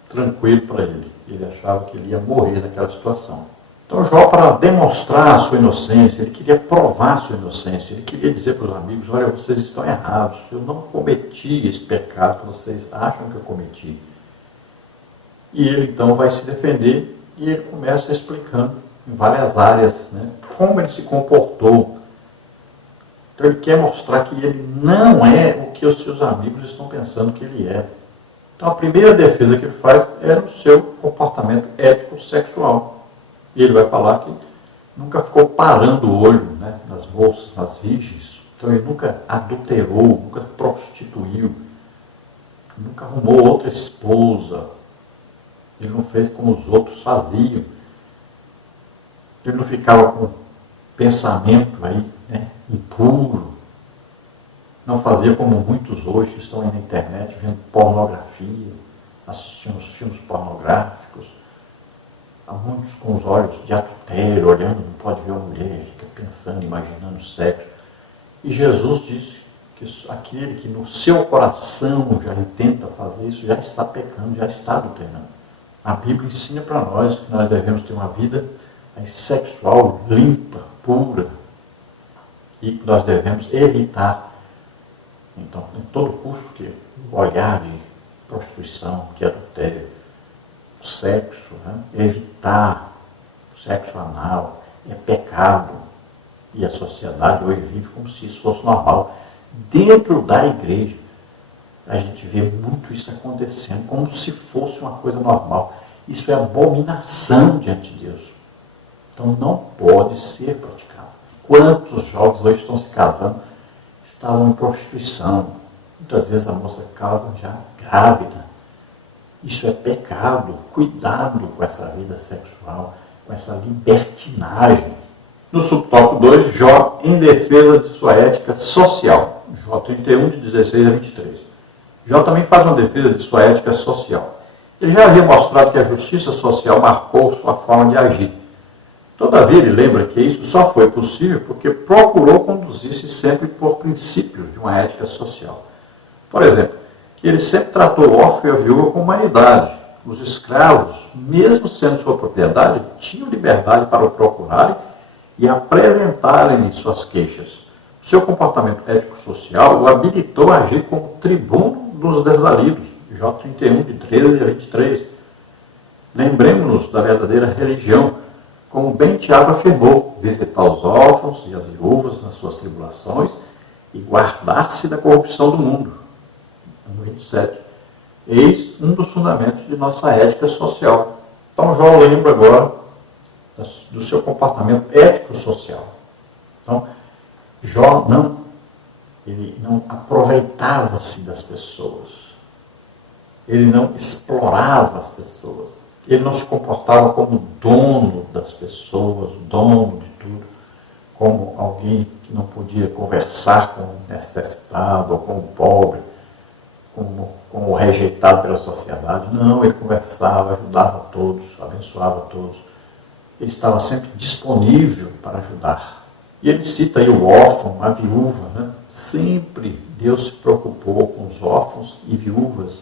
tranquilo para ele. Ele achava que ele ia morrer naquela situação. Então Jó, para demonstrar a sua inocência, ele queria provar a sua inocência, ele queria dizer para os amigos, olha, vocês estão errados, eu não cometi esse pecado que vocês acham que eu cometi. E ele então vai se defender e ele começa explicando em várias áreas, né, como ele se comportou. Então ele quer mostrar que ele não é o que os seus amigos estão pensando que ele é. Então a primeira defesa que ele faz é o seu comportamento ético-sexual. E ele vai falar que nunca ficou parando o olho, né, nas moças, nas virgens. Então ele nunca adulterou, nunca prostituiu, nunca arrumou outra esposa. Ele não fez como os outros faziam. Ele não ficava com pensamento aí, né, impuro. Não fazia como muitos hoje que estão aí na internet vendo pornografia, assistindo os filmes pornográficos. Há muitos com os olhos de adultério, olhando, não pode ver uma mulher, fica pensando, imaginando sexo. E Jesus disse que aquele que no seu coração já tenta fazer isso, já está pecando, já está adulterando. A Bíblia ensina para nós que nós devemos ter uma vida sexual limpa, pura, e que nós devemos evitar, então, em todo custo, que o olhar de prostituição, de adultério, o sexo, né? Evitar o sexo anal, é pecado. E a sociedade hoje vive como se isso fosse normal. Dentro da igreja, a gente vê muito isso acontecendo, como se fosse uma coisa normal. Isso é abominação diante de Deus. Então não pode ser praticado. Quantos jovens hoje estão se casando, estavam em prostituição. Muitas vezes a moça casa já grávida. Isso é pecado. Cuidado com essa vida sexual, com essa libertinagem. No subtópico 2, Jó em defesa de sua ética social. Jó 31, de 16 a 23. Jó também faz uma defesa de sua ética social. Ele já havia mostrado que a justiça social marcou sua forma de agir. Todavia, ele lembra que isso só foi possível porque procurou conduzir-se sempre por princípios de uma ética social. Por exemplo, ele sempre tratou o órfão e a viúva com humanidade. Os escravos, mesmo sendo sua propriedade, tinham liberdade para o procurarem e apresentarem suas queixas. O seu comportamento ético-social o habilitou a agir como tribuno dos desvalidos. Jó 31, de 13 a 23. Lembremos-nos da verdadeira religião, como bem Tiago afirmou, visitar os órfãos e as viúvas nas suas tribulações e guardar-se da corrupção do mundo. 27. Eis um dos fundamentos de nossa ética social. Então Jó lembra agora do seu comportamento ético-social. Então, Jó ele não aproveitava-se das pessoas. Ele não explorava as pessoas. Ele não se comportava como dono das pessoas, dono de tudo, como alguém que não podia conversar com o necessitado ou com o pobre, como o rejeitado pela sociedade. Não, ele conversava, ajudava todos, abençoava todos. Ele estava sempre disponível para ajudar. E ele cita aí o órfão, a viúva, né? Sempre Deus se preocupou com os órfãos e viúvas,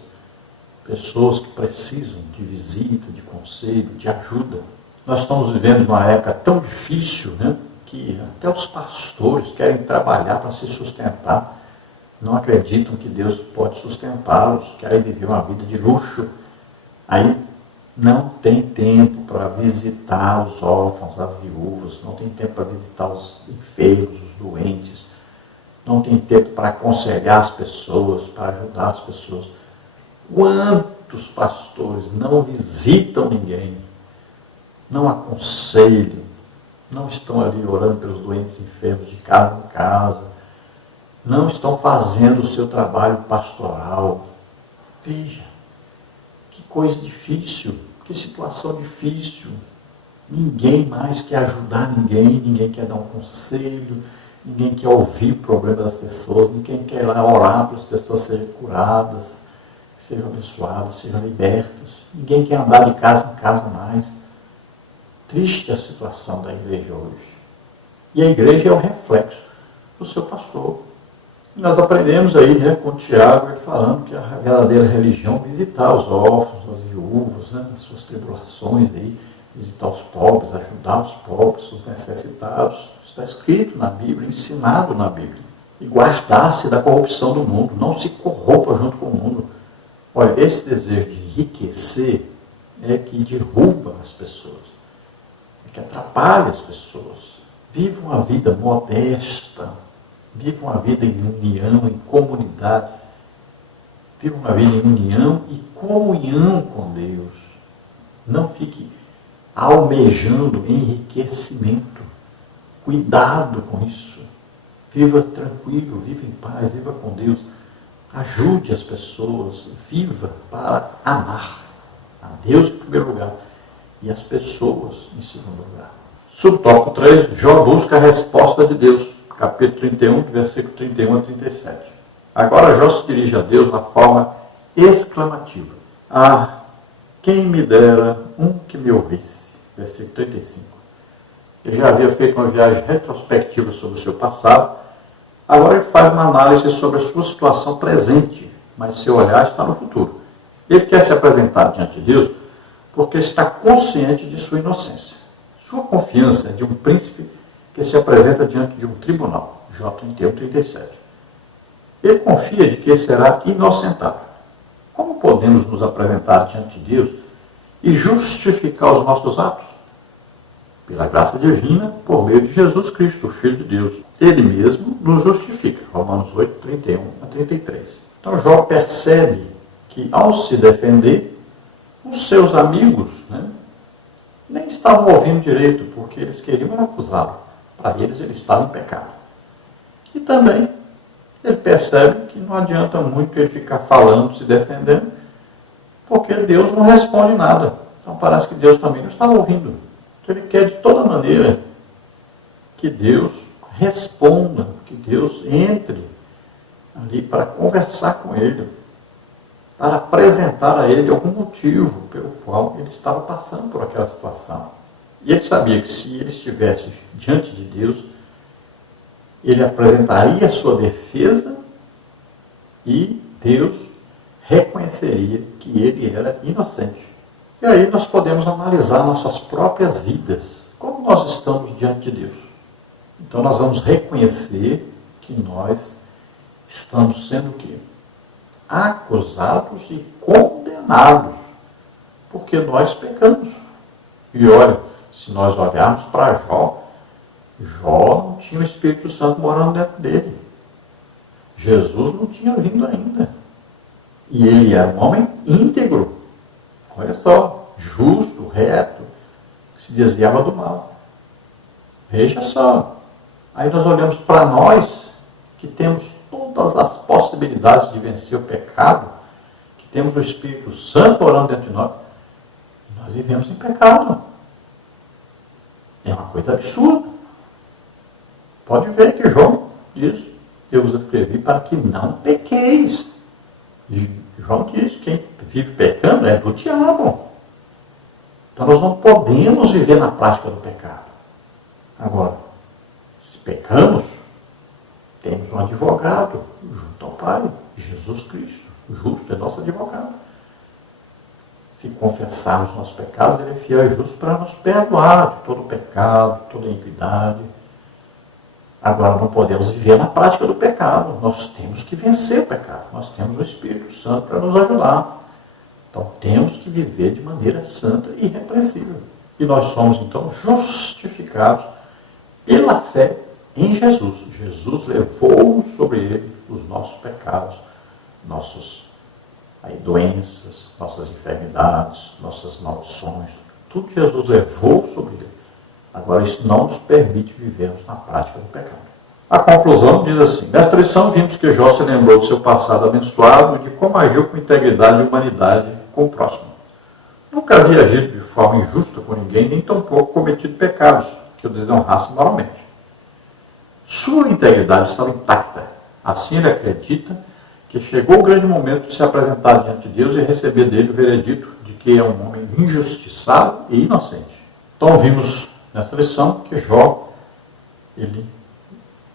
pessoas que precisam de visita, de conselho, de ajuda. Nós estamos vivendo uma época tão difícil, né, que até os pastores querem trabalhar para se sustentar. Não acreditam que Deus pode sustentá-los, querem viver uma vida de luxo. Aí não tem tempo para visitar os órfãos, as viúvas, não tem tempo para visitar os enfermos, os doentes, não tem tempo para aconselhar as pessoas, para ajudar as pessoas. Quantos pastores não visitam ninguém, não aconselham, não estão ali orando pelos doentes enfermos de casa em casa, não estão fazendo o seu trabalho pastoral. Veja, que coisa difícil, que situação difícil. Ninguém mais quer ajudar ninguém quer dar um conselho, ninguém quer ouvir o problema das pessoas, ninguém quer ir lá orar para as pessoas serem curadas, sejam abençoados, sejam libertos. Ninguém quer andar de casa em casa mais. Triste a situação da igreja hoje. E a igreja é o reflexo do seu pastor. E nós aprendemos aí, né, com o Tiago, ele falando que a verdadeira religião é visitar os órfãos, as viúvas, né, nas suas tribulações aí, visitar os pobres, ajudar os pobres, os necessitados. Está escrito na Bíblia, ensinado na Bíblia. E guardar-se da corrupção do mundo, não se corrompa junto com o mundo. Olha, esse desejo de enriquecer é que derruba as pessoas, é que atrapalha as pessoas. Viva uma vida modesta, viva uma vida em união, em comunidade, viva uma vida em união e comunhão com Deus. Não fique almejando enriquecimento. Cuidado com isso. Viva tranquilo, viva em paz, viva com Deus. Ajude as pessoas, viva para amar a Deus em primeiro lugar e as pessoas em segundo lugar. Subtópico 3, Jó busca a resposta de Deus. Capítulo 31, versículo 31 a 37. Agora Jó se dirige a Deus na forma exclamativa. Ah, quem me dera um que me ouvisse. Versículo 35. Ele já havia feito uma viagem retrospectiva sobre o seu passado. Agora ele faz uma análise sobre a sua situação presente, mas seu olhar está no futuro. Ele quer se apresentar diante de Deus porque está consciente de sua inocência. Sua confiança é de um príncipe que se apresenta diante de um tribunal. Jó 31, 37. Ele confia de que será inocentado. Como podemos nos apresentar diante de Deus e justificar os nossos atos? Pela graça divina, por meio de Jesus Cristo, o Filho de Deus. Ele mesmo nos justifica. Romanos 8, 31 a 33. Então Jó percebe que ao se defender, os seus amigos, nem estavam ouvindo direito, porque eles queriam acusá-lo. Para eles, ele estava em pecado. E também ele percebe que não adianta muito ele ficar falando, se defendendo, porque Deus não responde nada. Então parece que Deus também não estava ouvindo. Então ele quer de toda maneira que Deus responda, que Deus entre ali para conversar com ele, para apresentar a ele algum motivo pelo qual ele estava passando por aquela situação. E ele sabia que se ele estivesse diante de Deus, ele apresentaria a sua defesa e Deus reconheceria que ele era inocente. E aí nós podemos analisar nossas próprias vidas, como nós estamos diante de Deus. Então nós vamos reconhecer que nós estamos sendo o quê? Acusados e condenados, porque nós pecamos. E olha, se nós olharmos para Jó, Jó não tinha o Espírito Santo morando dentro dele. Jesus não tinha vindo ainda. E ele era um homem íntegro. Olha só, justo, reto, que se desviava do mal. Veja só. Aí nós olhamos para nós, que temos todas as possibilidades de vencer o pecado, que temos o Espírito Santo orando dentro de nós, e nós vivemos em pecado. É uma coisa absurda. Pode ver que João diz, eu vos escrevi para que não pequeis. E João diz, quem vive pecando é do diabo. Então nós não podemos viver na prática do pecado. Agora, se pecamos, temos um advogado junto ao Pai, Jesus Cristo, justo, é nosso advogado. Se confessarmos nossos pecados, ele é fiel e justo para nos perdoar de todo pecado, toda iniquidade. Agora não podemos viver na prática do pecado. Nós temos que vencer o pecado. Nós temos o Espírito Santo para nos ajudar. Então temos que viver de maneira santa e irrepreensível. E nós somos então justificados pela fé em Jesus. Jesus levou sobre ele os nossos pecados, nossas doenças, nossas enfermidades, nossas maldições. Tudo Jesus levou sobre ele. Agora, isso não nos permite vivermos na prática do pecado. A conclusão diz assim: nesta lição vimos que Jó se lembrou do seu passado abençoado e de como agiu com integridade e humanidade com o próximo. Nunca havia agido de forma injusta com ninguém, nem tampouco cometido pecados que o desonrassem moralmente. Sua integridade estava intacta. Assim ele acredita que chegou o grande momento de se apresentar diante de Deus e receber dele o veredito de que é um homem injustiçado e inocente. Então vimos nessa lição que Jó, ele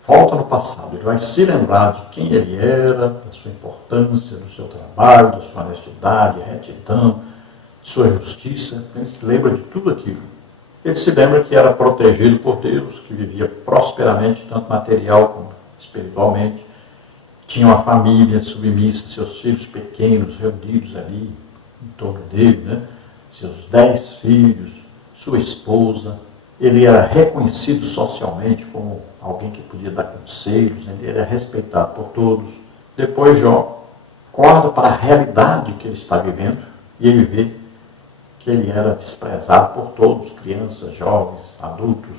volta no passado, ele vai se lembrar de quem ele era, da sua importância, do seu trabalho, da sua honestidade, retidão, sua justiça. Ele se lembra de tudo aquilo. Ele se lembra que era protegido por Deus, que vivia prosperamente, tanto material como espiritualmente. Tinha uma família submissa, seus filhos pequenos reunidos ali em torno dele, né? Seus 10 filhos, sua esposa. Ele era reconhecido socialmente como alguém que podia dar conselhos, né? Ele era respeitado por todos. Depois Jó acorda para a realidade que ele está vivendo e ele vê que ele era desprezado por todos, crianças, jovens, adultos.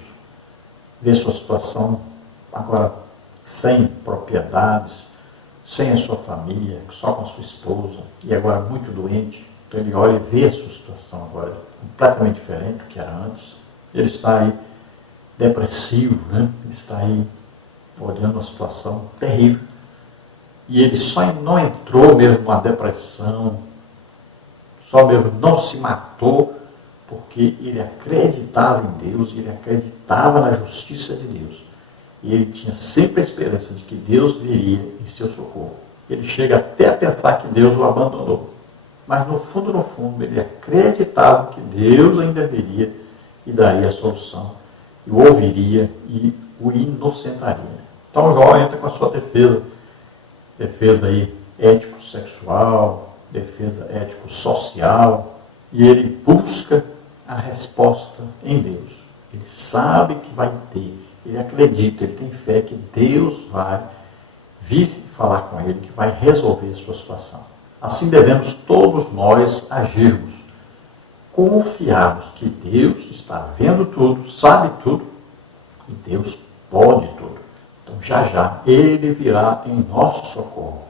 Vê sua situação agora sem propriedades, sem a sua família, só com a sua esposa, e agora muito doente. Então ele olha e vê a sua situação agora completamente diferente do que era antes. Ele está aí depressivo, né? Ele está aí olhando uma situação terrível. E ele só não entrou mesmo numa depressão, só mesmo não se matou, porque ele acreditava em Deus, ele acreditava na justiça de Deus. E ele tinha sempre a esperança de que Deus viria em seu socorro. Ele chega até a pensar que Deus o abandonou. Mas no fundo, ele acreditava que Deus ainda viria e daria a solução, e o ouviria e o inocentaria. Então Jó entra com a sua defesa aí ético-sexual, defesa ético-social, e ele busca a resposta em Deus. Ele sabe que vai ter, ele acredita, ele tem fé que Deus vai vir falar com ele, que vai resolver a sua situação. Assim devemos todos nós agirmos, confiarmos que Deus está vendo tudo, sabe tudo, e Deus pode tudo. Então já Ele virá em nosso socorro.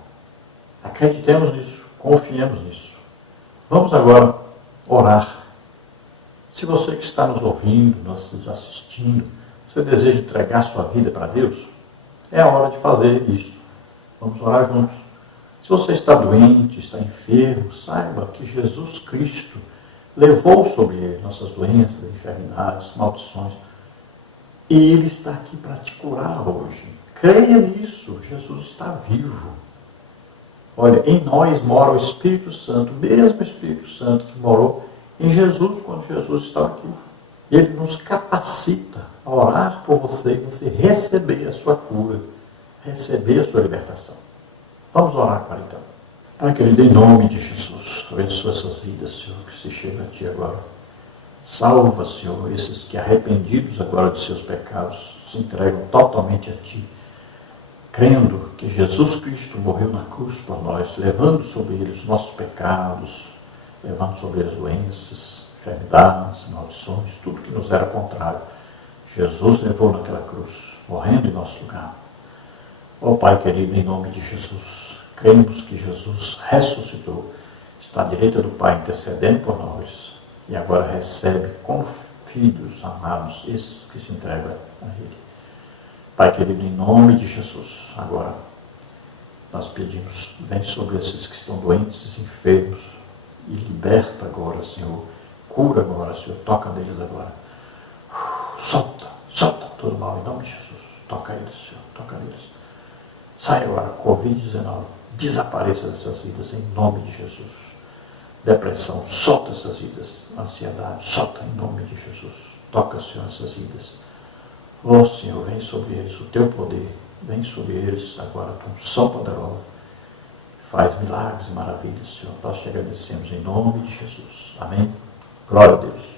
Acreditemos nisso, confiemos nisso. Vamos agora orar. Se você que está nos ouvindo, nos assistindo, você deseja entregar sua vida para Deus, é a hora de fazer isso. Vamos orar juntos. Se você está doente, está enfermo, saiba que Jesus Cristo levou sobre ele nossas doenças, enfermidades, maldições. E Ele está aqui para te curar hoje. Creia nisso, Jesus está vivo. Olha, em nós mora o Espírito Santo, o mesmo Espírito Santo que morou em Jesus quando Jesus estava aqui. Ele nos capacita a orar por você e você receber a sua cura, receber a sua libertação. Vamos orar para então. Pai querido, em nome de Jesus, abençoa essas vidas, Senhor, que se chegam a Ti agora. Salva, Senhor, esses que arrependidos agora de seus pecados se entregam totalmente a Ti, crendo que Jesus Cristo morreu na cruz por nós, levando sobre Ele os nossos pecados, levando sobre Ele as doenças, enfermidades, maldições, tudo que nos era contrário. Jesus levou naquela cruz, morrendo em nosso lugar. Ó Pai querido, em nome de Jesus, cremos que Jesus ressuscitou, está à direita do Pai intercedendo por nós e agora recebe como filhos amados esses que se entregam a Ele. Pai querido, em nome de Jesus, agora nós pedimos, vem sobre esses que estão doentes, enfermos, e liberta agora, Senhor, cura agora, Senhor, toca neles agora. Solta todo mal, em nome de Jesus, toca eles, Senhor, toca neles. Sai agora, Covid-19, desapareça dessas vidas em nome de Jesus. Depressão, solta essas vidas. Ansiedade, solta em nome de Jesus. Toca, Senhor, essas vidas. Ó Senhor, vem sobre eles o Teu poder, vem sobre eles agora a Tua unção poderosa. Faz milagres e maravilhas, Senhor. Nós te agradecemos em nome de Jesus. Amém. Glória a Deus.